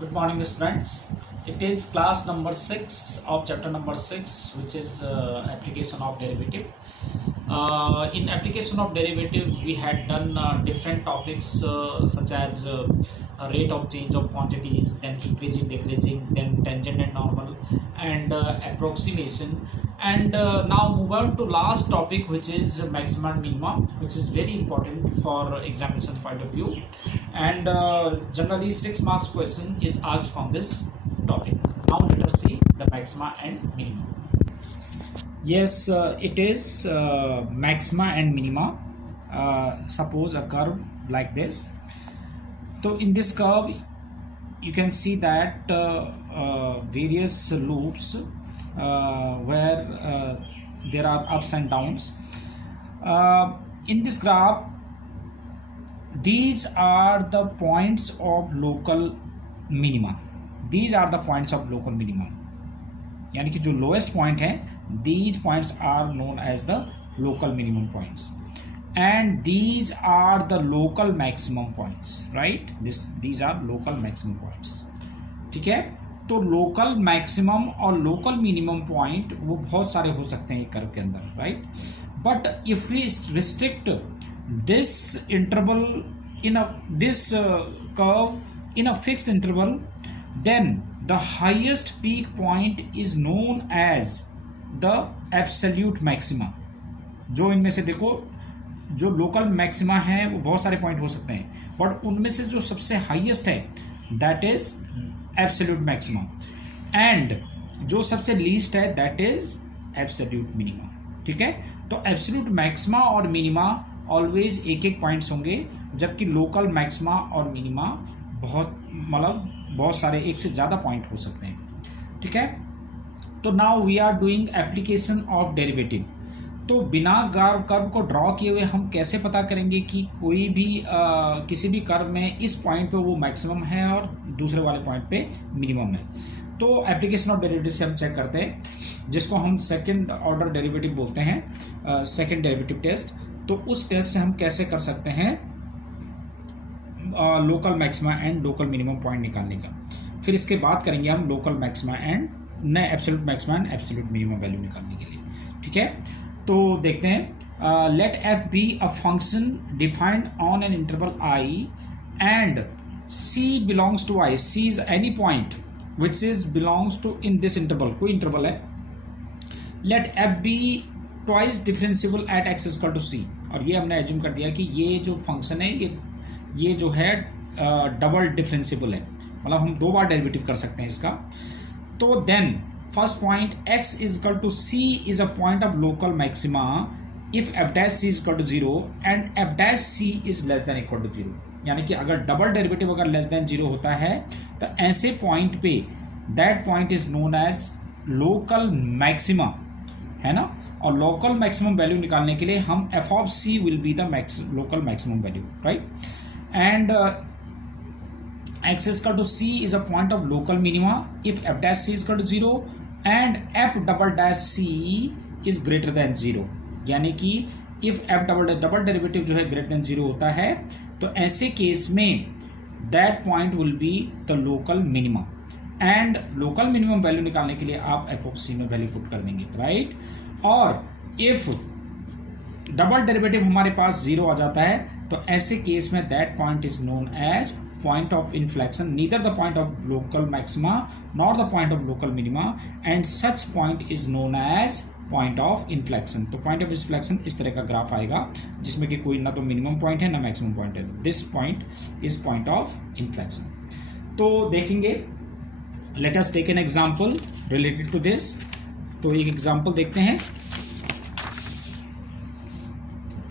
Good morning, students. It is class number 6 of chapter number 6, which is application of derivative. In application of derivative, we had done different topics such as rate of change of quantities, then increasing, decreasing, then tangent and normal, and approximation. And now move on to last topic, which is maximum and minimum, which is very important for examination point of view. And generally 6 marks question is asked from this topic. Now let us see the maxima and minima. Yes, it is maxima and minima. Suppose a curve like this. So in this curve you can see that various loops where there are ups and downs. In this graph, these are the points of local minima. These are the points of local minimum. यानी कि जो lowest point है, these points are known as the local minimum points, and these are the local maximum points, right? These are local maximum points. ठीक है, तो local maximum और local minimum point वो बहुत सारे हो सकते हैं एक कर्व के अंदर, right? But if we restrict this interval in this curve in a fix interval, then the highest peak point is known as the absolute maxima. जो इनमें से देखो, जो लोकल मैक्सिमा है वो बहुत सारे पॉइंट हो सकते हैं, बट उनमें से जो सबसे हाईएस्ट है that is absolute maximum, and जो सबसे लीस्ट है दैट इज एब्सोल्यूट मिनिमा. ठीक है, तो एब्सोल्यूट मैक्सिमा और मिनिमा ऑलवेज एक एक पॉइंट्स होंगे, जबकि लोकल मैक्सिमा और मिनिमा बहुत सारे, एक से ज़्यादा पॉइंट हो सकते हैं. ठीक है, तो now we are doing application of derivative. तो बिना कर्व को ड्रॉ किए हुए हम कैसे पता करेंगे कि कोई भी किसी भी कर्व में इस पॉइंट पे वो मैक्सिमम है और दूसरे वाले पॉइंट पे मिनिमम है. तो एप्लीकेशन ऑफ डेरिवेटिव से हम चेक करते हैं, जिसको हम सेकंड ऑर्डर डेरिवेटिव बोलते हैं, सेकंड डेरिवेटिव टेस्ट. तो उस टेस्ट से हम कैसे कर सकते हैं local maxima and local minimum point निकालने का. फिर इसके बाद करेंगे हम local maxima and absolute maxima and absolute minimum value निकालने के लिए. ठीक है, तो देखते हैं. Let f be a function defined on an interval I and c belongs to I. C is any point which is belongs to in this interval, कोई interval है. Let f be twice differentiable at x equal to सी. और ये हमने assume कर दिया कि ये जो फंक्शन है ये जो है डबल डिफरेंशिएबल है, मतलब हम दो बार डेरिवेटिव कर सकते हैं इसका. तो then first point x is equal to c is a point of local maxima if f dash c is equal to 0 and f dash c is less than equal to 0. यानी कि अगर double derivative अगर less than 0 होता है तो ऐसे point पे that point is known as local maxima, है ना. और लोकल मैक्सिमम वैल्यू निकालने के लिए हम f of c will be the local maximum value, right? And x is equal to c is a point of local minima if f dash c is equal to 0 and f double dash c is greater than 0. यानी कि if f double derivative जो है greater than 0 होता है तो ऐसे case में that point will be the local minimum, and local minimum value निकालने के लिए आप f of c में वैल्यू पुट कर देंगे, राइट? और if डबल डेरिवेटिव हमारे पास 0 आ जाता है तो ऐसे केस में that point is known as point of inflection, neither the point of local maxima nor the point of local minima, and such point is known as point of inflection. तो point of inflection इस तरह का graph आएगा जिसमें कि कोई ना तो मिनिमम पॉइंट है ना मैक्सिमम पॉइंट है. This point is point of inflection. तो देखेंगे, let us take an example related to this. तो एक एग्जांपल देखते हैं.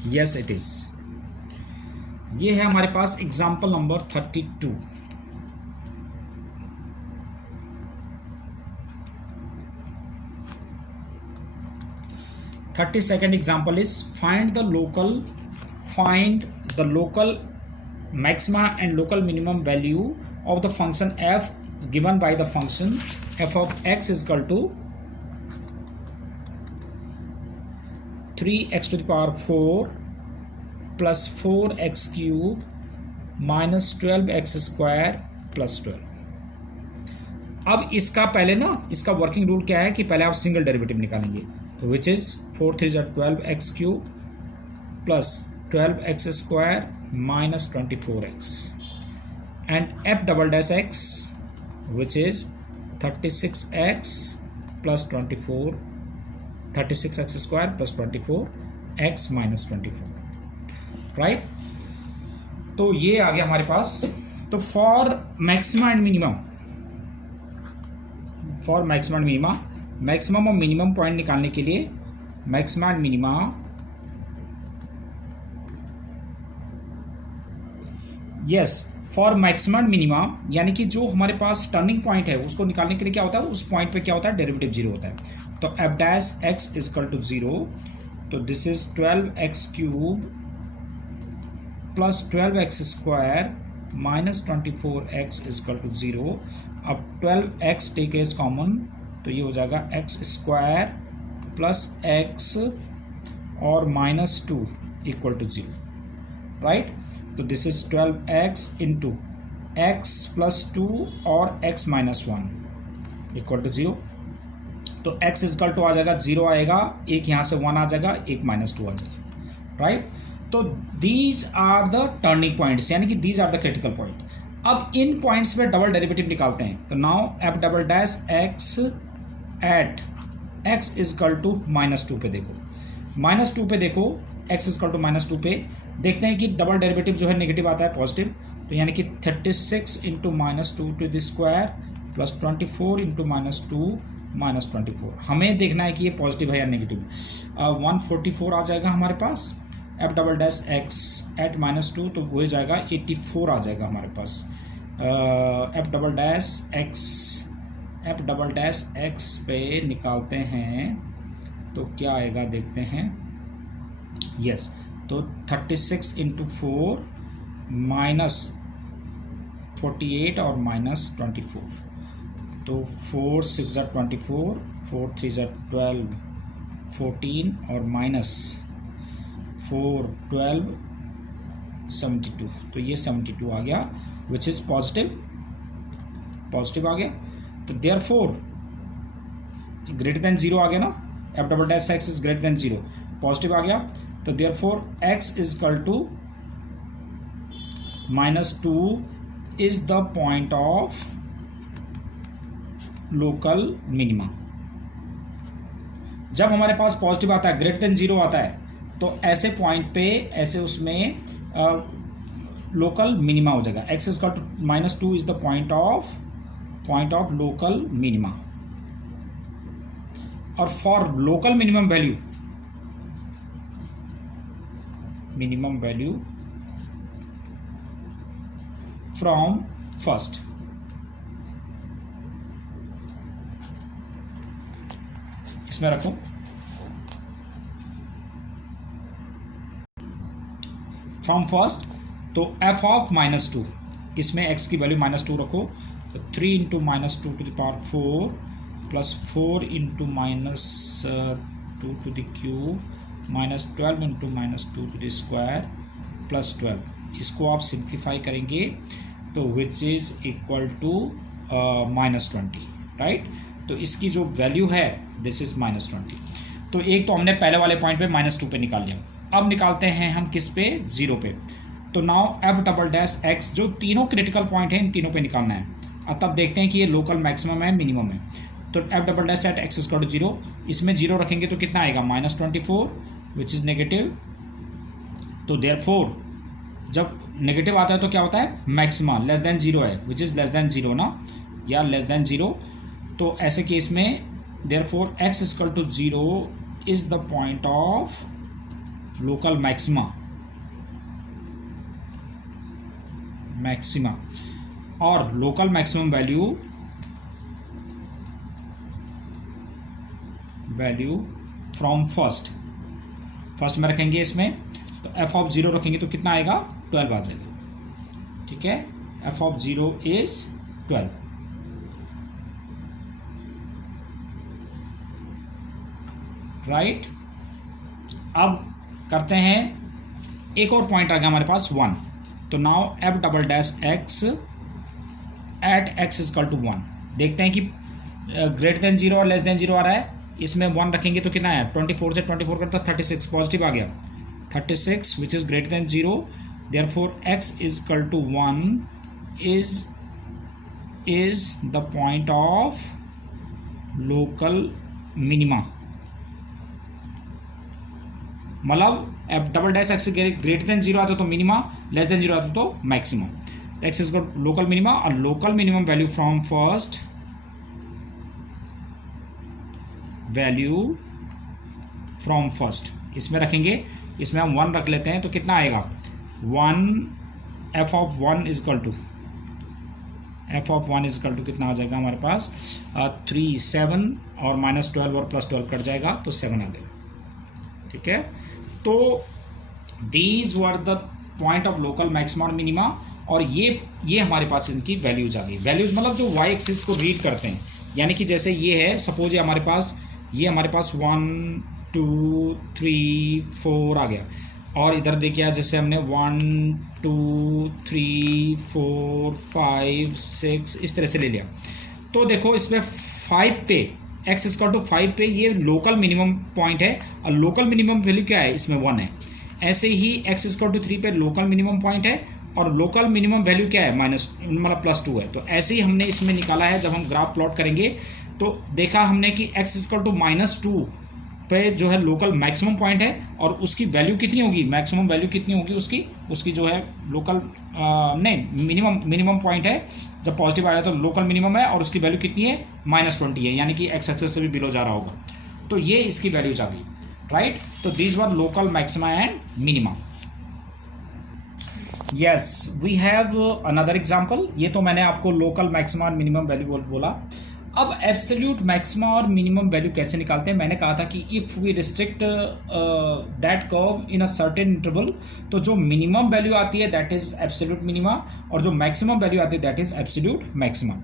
यस इट इज, ये है हमारे पास example number 32. Second example is find the local maxima and local minimum value of the function f given by the function f of x is equal to 3x to the power 4 plus 4x cube minus 12x square plus 12. अब इसका पहले ना इसका working rule क्या है कि पहले आप सिंगल डेरिवेटिव निकालेंगे, तो which is 4 3 12x³ plus 12x² minus 24x and f double dash x which is 36x plus 24 36x² plus 24x minus 24, right. तो ये आ गया हमारे पास। तो for maxima and minimum, for maximum and minima, maximum और minimum point निकालने के लिए maxima and minima yes for maximum and minima, यानी कि जो हमारे पास टर्निंग पॉइंट है उसको निकालने के लिए क्या होता है, उस पॉइंट पे क्या होता है, डेरिवेटिव जीरो होता है। तो f dash x is equal to 0, तो this is 12x³ plus 12x² minus 24x is equal to 0। अब 12x टेक एज कॉमन, तो ये हो जाएगा x² प्लस x और माइनस 2 इक्वल टू 0, राइट। तो this is 12x into x plus 2 और x minus 1 equal to 0। तो x is equal to आ जाएगा 0 आएगा, एक यहाँ से 1 आ जाएगा, एक माइनस 2 आ जाएगा, राइट। तो these are the turning points, यानी कि these are the critical point. अब इन पॉइंट्स पे डबल डेरिवेटिव निकालते हैं, तो now f double dash x at x is equal to -2 पे देखो, -2 पे देखो, एक्स इज इक्वल टू -2 पे देखते हैं कि डबल डेरिवेटिव जो है नेगेटिव आता है पॉजिटिव, तो यानी कि 36 into -2 to the square plus 24 into -2 minus 24। हमें देखना है कि ये पॉजिटिव है या नेगेटिव। 144 आ जाएगा हमारे पास। F double dash x at -2 तो वो जाएगा 84 आ जाएगा हमारे पास। एफ डबल डैश एक्स पे निकालते हैं तो क्या आएगा देखते हैं। यस, तो 36 इंटू 4 माइनस 48 और माइनस 24, तो 4 6 24, 4 3 12 14 और माइनस 4 12 72, तो ये 72 आ गया विच इज पॉजिटिव आ गया। तो देयर फोर ग्रेटर देन 0 आ गया ना, f double dash x is greater than 0, positive आ गया। तो therefore x is equal to -2 is the point of local minima. जब हमारे पास पॉजिटिव आता है, ग्रेटर देन 0 आता है, तो ऐसे पॉइंट पे ऐसे उसमें लोकल मिनिमा हो जाएगा। X is to -2 is the point of local minima. और for local minimum value from first, इसमें रखो फ्रॉम फर्स्ट, तो एफ ऑफ -2, इसमें एक्स की वैल्यू -2 रखो, तो 3 into -2 to the power 4 plus 4 into -2 to the cube minus 12 into -2 to the square plus 12। इसको आप सिंप्लीफाई करेंगे तो which is equal to -20, right. तो इसकी जो वैल्यू है दिस इज -20। तो एक तो हमने पहले वाले पॉइंट पे -2 पे निकाल लिया। अब निकालते हैं हम किस पे, 0 पे। तो now f double dash x, जो तीनों क्रिटिकल पॉइंट हैं इन तीनों पे निकालना है। अब तब देखते हैं कि ये लोकल मैक्सिमम है मिनिमम है। तो f double dash at x is 0, इसमें 0 रखेंगे तो कितना आएगा, -24 विच इज नेगेटिव। तो देयरफॉर जब नेगेटिव आता है तो क्या होता है, मैक्सिमा लेस देन 0 है, विच इज लेस देन 0 ना, या लेस देन 0। तो ऐसे केस में therefore x is 0 is the point of local maxima और local maximum value from first में रखेंगे इसमें। तो एफ ऑफ 0 रखेंगे तो कितना आएगा, 12 आ जाएगा, ठीक है। F of 0 is 12, right. अब करते हैं, एक और पॉइंट आ गया हमारे पास 1। तो now f double dash x at x is 1, देखते हैं कि ग्रेटर देन 0 और लेस देन 0 आ रहा है, इसमें 1 रखेंगे तो कितना है, 24 से 24 करता 36, पॉजिटिव आ गया 36 which is greater than 0, therefore x is equal to 1 is the point of local minima. मतलब f double dash x greater than 0 आता तो मिनिमा, लेस देन 0 आता तो maximum. X is local minima और local minimum value from first value from first इसमें रखेंगे, इसमें हम 1 रख लेते हैं तो कितना आएगा 1 f of 1 is equal to कितना आ जाएगा हमारे पास 3 7 और -12 और +12 कट जाएगा तो 7 आ गया। ठीक है, तो these were the point of local maxima और मिनिमा, और ये हमारे पास इनकी वैल्यूज आ गई। वैल्यूज मतलब जो वाई एक्सिस को रीड करते हैं, यानी कि जैसे ये है, सपोज ये हमारे पास 1 2 3 4 आ गया, और इधर देखिए जैसे हमने 1 2 3 4 5 6 इस तरह से ले लिया, तो देखो इसमें 5 पे x इक्वल टू 5 पे ये लोकल मिनिमम पॉइंट है, और लोकल मिनिमम वैल्यू क्या है, इसमें 1 है। ऐसे ही x इक्वल टू 3 पे लोकल मिनिमम पॉइंट है, और लोकल मिनिमम वैल्यू क्या है, मतलब +2 है। तो ऐसे ही हमने इसमें निकाला है, जब हम ग्राफ प्लॉट करेंगे तो देखा हमने कि x इक्वल टू -2 पे जो है लोकल मैक्सिमम पॉइंट है, और उसकी वैल्यू कितनी होगी, मैक्सिमम वैल्यू कितनी होगी उसकी जो है लोकल नहीं मिनिमम पॉइंट है, जब पॉजिटिव आया तो लोकल मिनिमम है, और उसकी वैल्यू कितनी है -20 है, यानी कि एक्स एक्सेस से भी बिलो जा रहा होगा। तो ये इसकी वैल्यूज आ गई, राइट। तो these were local maxima and minima. Yes, we have another example. ये तो मैंने आपको लोकल मैक्सिमा और मिनिमम वैल्यू बोला। अब एब्सोल्यूट मैक्सिमा और मिनिमम वैल्यू कैसे निकालते हैं, मैंने कहा था कि if we restrict that curve in a certain interval, तो जो मिनिमम वैल्यू आती है दैट इज एब्सोल्यूट मिनिमा, और जो मैक्सिमम वैल्यू आती है दैट इज एब्सोल्यूट मैक्सिमा।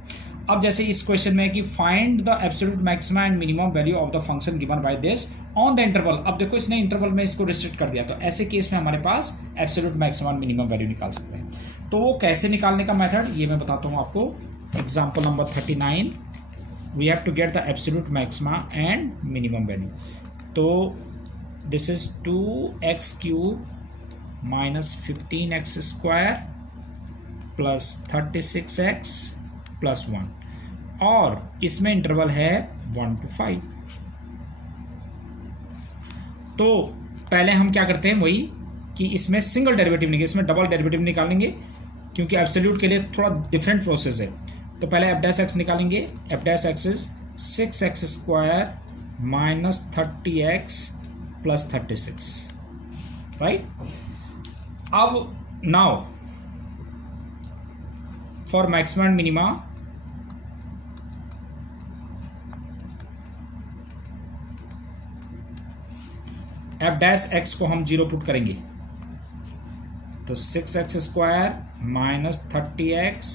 अब जैसे इस क्वेश्चन में है कि find the absolute maxima and minimum value of the function given by this on the interval. अब देखो इसने इंटरवल में इसको रिस्ट्रिक्ट कर दिया, तो ऐसे केस में हमारे पास एब्सोल्यूट मैक्सिमा और मिनिमम वैल्यू निकाल सकते हैं। तो वो कैसे निकालने का मेथड ये मैं बताता हूँ आपको। Example number 39, we have to get the absolute maxima and minimum value. तो this is 2x cube minus 15x square plus 36x plus 1, और इसमें इंटरवल है 1 to 5। तो पहले हम क्या करते हैं, वही कि इसमें सिंगल डेरिवेटिव निकालेंगे, इसमें डबल डेरिवेटिव निकालेंगे, क्योंकि एब्सोल्यूट के लिए थोड़ा डिफरेंट प्रोसेस है। तो पहले एफ डैश एक्स निकालेंगे, f dash x is 6x square minus 30x plus 36, right. अब now for maxima and minima, f dash x को हम 0 पुट करेंगे, तो 6x square minus 30x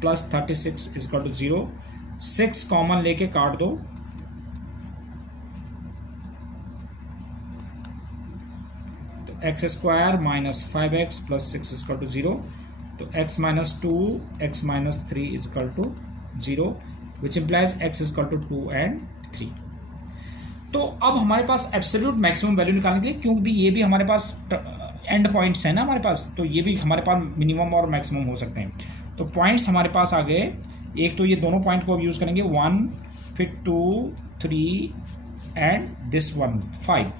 plus 36 is equal to 0। 6 common लेके काट दो, तो x square minus 5x plus 6 is equal to 0। तो x minus 2 x minus 3 is equal to 0, which implies x is equal to 2 and 3। तो अब हमारे पास absolute maximum value निकालने के लिए, क्योंकि ये भी हमारे पास एंड पॉइंट्स है ना हमारे पास, तो ये भी हमारे पास मिनिमम और मैक्सिमम हो सकते हैं। तो पॉइंट्स हमारे पास आ गए, एक तो ये दोनों पॉइंट को अब यूज़ करेंगे 1 फिर 2 3 एंड दिस 1 5।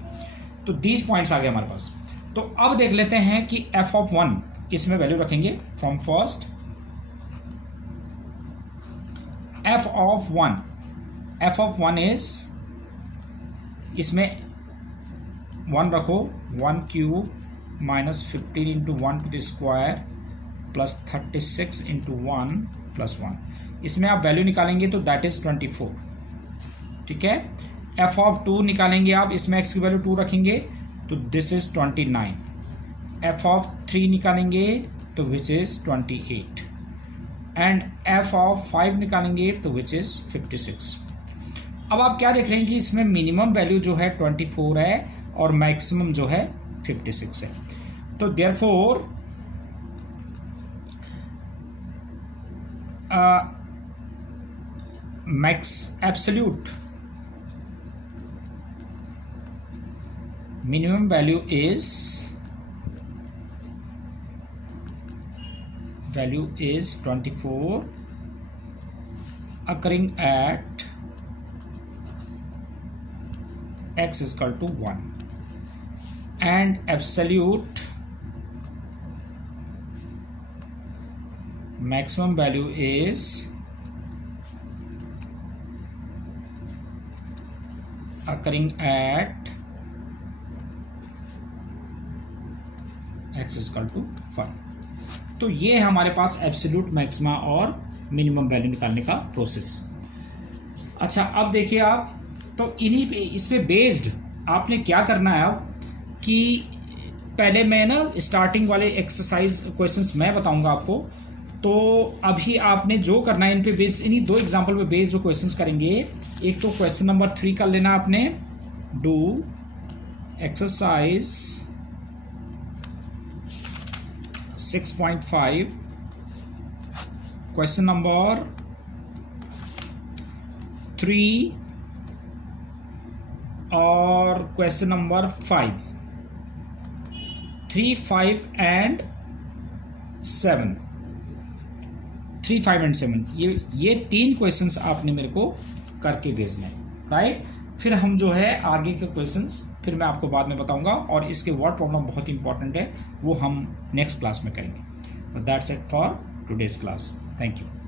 तो दीज पॉइंट्स आ गए हमारे पास। तो अब देख लेते हैं कि f ऑफ 1 इसमें वैल्यू रखेंगे from first. f of 1 is, इसमें 1 रखो, 1 cube minus 15 into 1 to the square plus 36 into 1 plus 1। इसमें आप वैल्यू निकालेंगे तो दैट इज 24, ठीक है। f ऑफ 2 निकालेंगे आप, इसमें x की वैल्यू 2 रखेंगे तो दिस इज 29। f ऑफ 3 निकालेंगे तो which is 28, and f of 5 निकालेंगे तो विच इज 56। अब आप क्या देख रहे हैं कि इसमें मिनिमम वैल्यू जो है 24 है और मैक्सिमम जो है 56 है। तो therefore absolute minimum value is 24 occurring at x is equal to 1 and absolute maximum value is occurring at x is equal to 5। तो ये है हमारे पास एब्सोल्यूट मैक्सिमा और मिनिमम वैल्यू निकालने का प्रोसेस। अच्छा, अब देखिए आप, तो इन्हीं पे, इस पे बेस्ड आपने क्या करना है अब कि पहले मैं ना स्टार्टिंग वाले एक्सरसाइज क्वेश्चंस मैं बताऊंगा आपको। तो अभी आपने जो करना है इन पे बेस्ड, इन्हीं दो एग्जांपल पे बेस्ड जो क्वेश्चंस करेंगे, एक तो क्वेश्चन नंबर 3 कर लेना आपने, डू एक्सरसाइज 6.5, क्वेश्चन नंबर 3 और क्वेश्चन नंबर 5, 3, 5 एंड 7, 3, 5 एंड 7, ये 3 क्वेश्चंस आपने मेरे को करके भेजने हैं, राइट। फिर हम जो है आगे के क्वेश्चंस फिर मैं आपको बाद में बताऊंगा, और इसके वर्ड प्रॉब्लम बहुत इंपॉर्टेंट है, वो हम नेक्स्ट क्लास में करेंगे। That's it for today's class. Thank you.